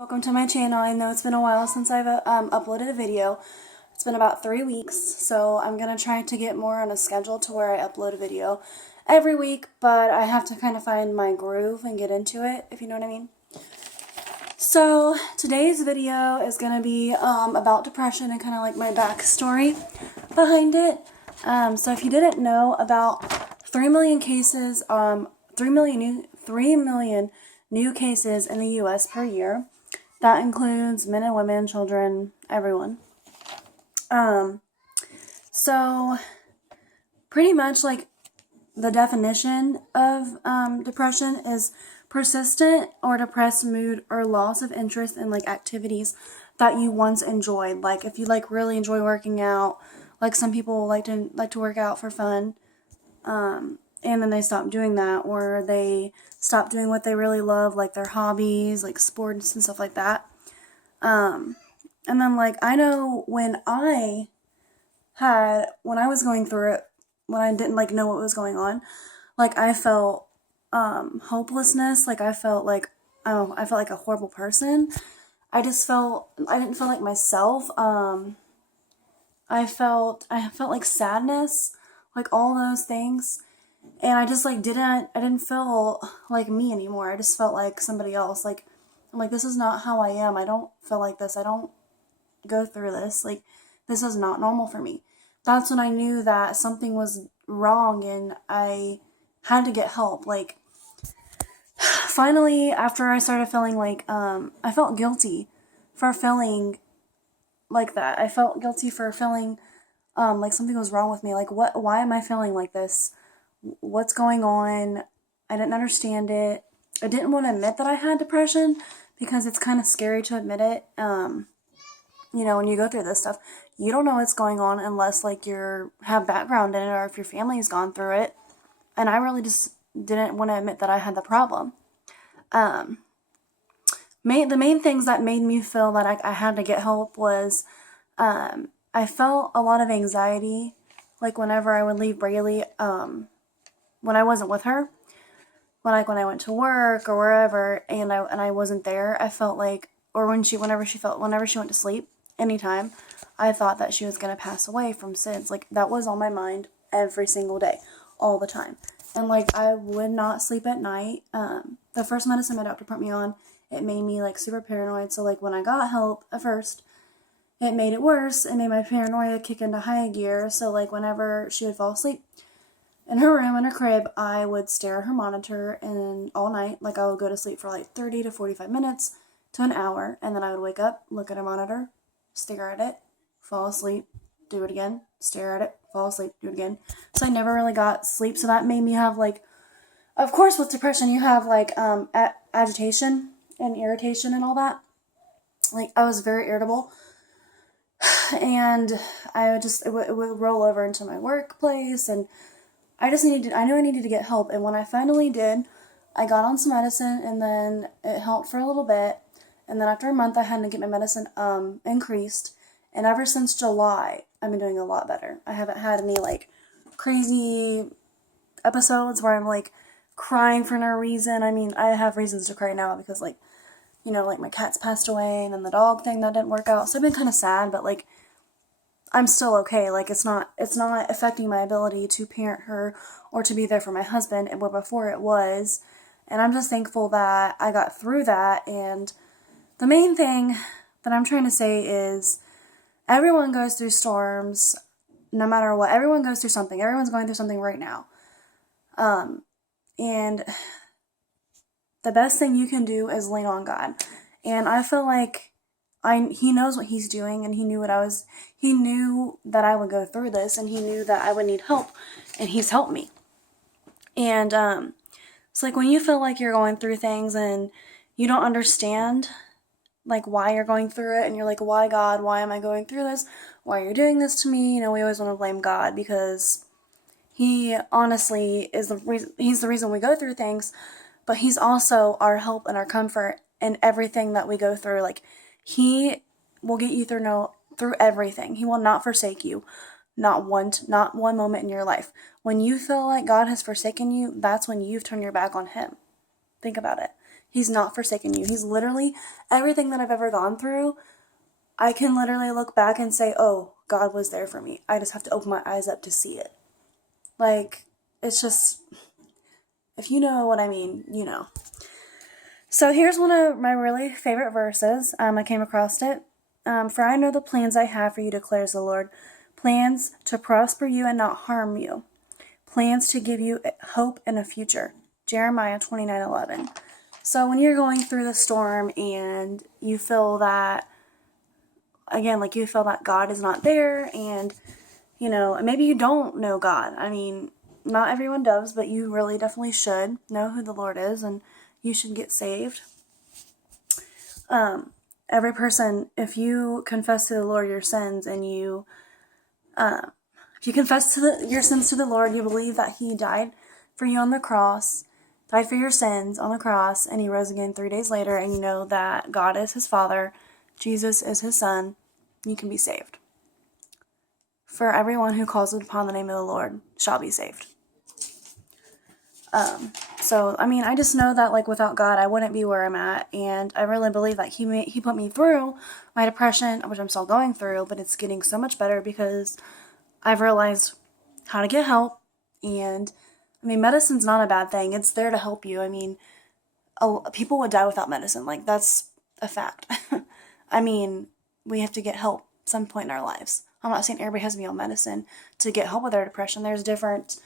Welcome to my channel. I know it's been a while since I've uploaded a video. It's been about 3 weeks, so I'm going to try to get more on a schedule to where I upload a video every week, but I have to kind of find my groove and get into it, if you know what I mean. So today's video is going to be about depression and kind of like my backstory behind it. So if you didn't know, about 3 million cases, 3 million new cases in the U.S. per year. That includes men and women, children, everyone. So pretty much like the definition of depression is persistent or depressed mood or loss of interest in like activities that you once enjoyed. Like if you like really enjoy working out, like some people like to work out for fun, and then they stop doing that, or they stop doing what they really love, like their hobbies, like sports and stuff like that. And then like I know when I was going through it, when I didn't like know what was going on, like I felt hopelessness, like I felt like I felt like a horrible person. I didn't feel like myself. I felt like sadness, like all those things. And I just like I didn't feel like me anymore. I just felt like somebody else. Like I'm like, this is not how I am. I don't feel like this. I don't go through this. Like this is not normal for me. That's when I knew that something was wrong and I had to get help. Like finally, after I started feeling like I felt guilty for feeling like that. I felt guilty for feeling like something was wrong with me. Like why am I feeling like this? What's going on? I didn't understand it. I didn't want to admit that I had depression because it's kind of scary to admit it. When you go through this stuff, you don't know what's going on unless like you have background in it or if your family's gone through it. And I really just didn't want to admit that I had the problem. The main things that made me feel that I had to get help was I felt a lot of anxiety, like whenever I would leave Braylee, when I wasn't with her, when I went to work or wherever, and I wasn't there, I felt like, or whenever she went to sleep, anytime, I thought that she was gonna pass away from SIDS. Like that was on my mind every single day, all the time, and like I would not sleep at night. The first medicine my doctor put me on, it made me like super paranoid. So like when I got help at first, it made it worse. It made my paranoia kick into high gear. So like whenever she would fall asleep in her room, in her crib, I would stare at her monitor and all night. Like I would go to sleep for like 30 to 45 minutes to an hour, and then I would wake up, look at her monitor, stare at it, fall asleep, do it again, stare at it, fall asleep, do it again. So I never really got sleep. So that made me have like, of course with depression you have like agitation and irritation and all that. Like I was very irritable, and it would roll over into my workplace, and I knew I needed to get help. And when I finally did, I got on some medicine, and then it helped for a little bit. And then after a month, I had to get my medicine increased. And ever since July, I've been doing a lot better. I haven't had any like crazy episodes where I'm like crying for no reason. I mean, I have reasons to cry now because like, like my cat's passed away, and then the dog thing that didn't work out. So I've been kind of sad, but like I'm still okay. Like it's not affecting my ability to parent her or to be there for my husband, and where before it was. And I'm just thankful that I got through that. And the main thing that I'm trying to say is everyone goes through storms, no matter what. Everyone goes through something. Everyone's going through something right now. And the best thing you can do is lean on God. And I feel like he knows what he's doing, and he knew that I would go through this, and he knew that I would need help, and he's helped me. And it's like when you feel like you're going through things and you don't understand like why you're going through it, and you're like, why God, why am I going through this? Why are you doing this to me? We always want to blame God because he honestly is he's the reason we go through things, but he's also our help and our comfort in everything that we go through. Like he will get you through everything. He will not forsake you. Not one moment in your life. When you feel like God has forsaken you, that's when you've turned your back on him. Think about it. He's not forsaken you. He's literally, everything that I've ever gone through, I can literally look back and say, oh, God was there for me. I just have to open my eyes up to see it. Like, it's just, if you know what I mean, you know. So here's one of my really favorite verses. I came across it. For I know the plans I have for you, declares the Lord. Plans to prosper you and not harm you. Plans to give you hope and a future. Jeremiah 29:11. So when you're going through the storm and you feel that, again, like you feel that God is not there, and, you know, maybe you don't know God. I mean, not everyone does, but you really definitely should know who the Lord is, and you should get saved. Every person, if you confess to the Lord your sins, and if you confess your sins to the Lord, you believe that He died for you on the cross, died for your sins on the cross, and He rose again 3 days later, and you know that God is His Father, Jesus is His Son, you can be saved. For everyone who calls upon the name of the Lord shall be saved. So, I mean, I just know that, like, without God, I wouldn't be where I'm at, and I really believe that He put me through my depression, which I'm still going through, but it's getting so much better because I've realized how to get help, and, I mean, medicine's not a bad thing. It's there to help you. I mean, people would die without medicine. Like, that's a fact. I mean, we have to get help some point in our lives. I'm not saying everybody has to be on medicine to get help with their depression. There's different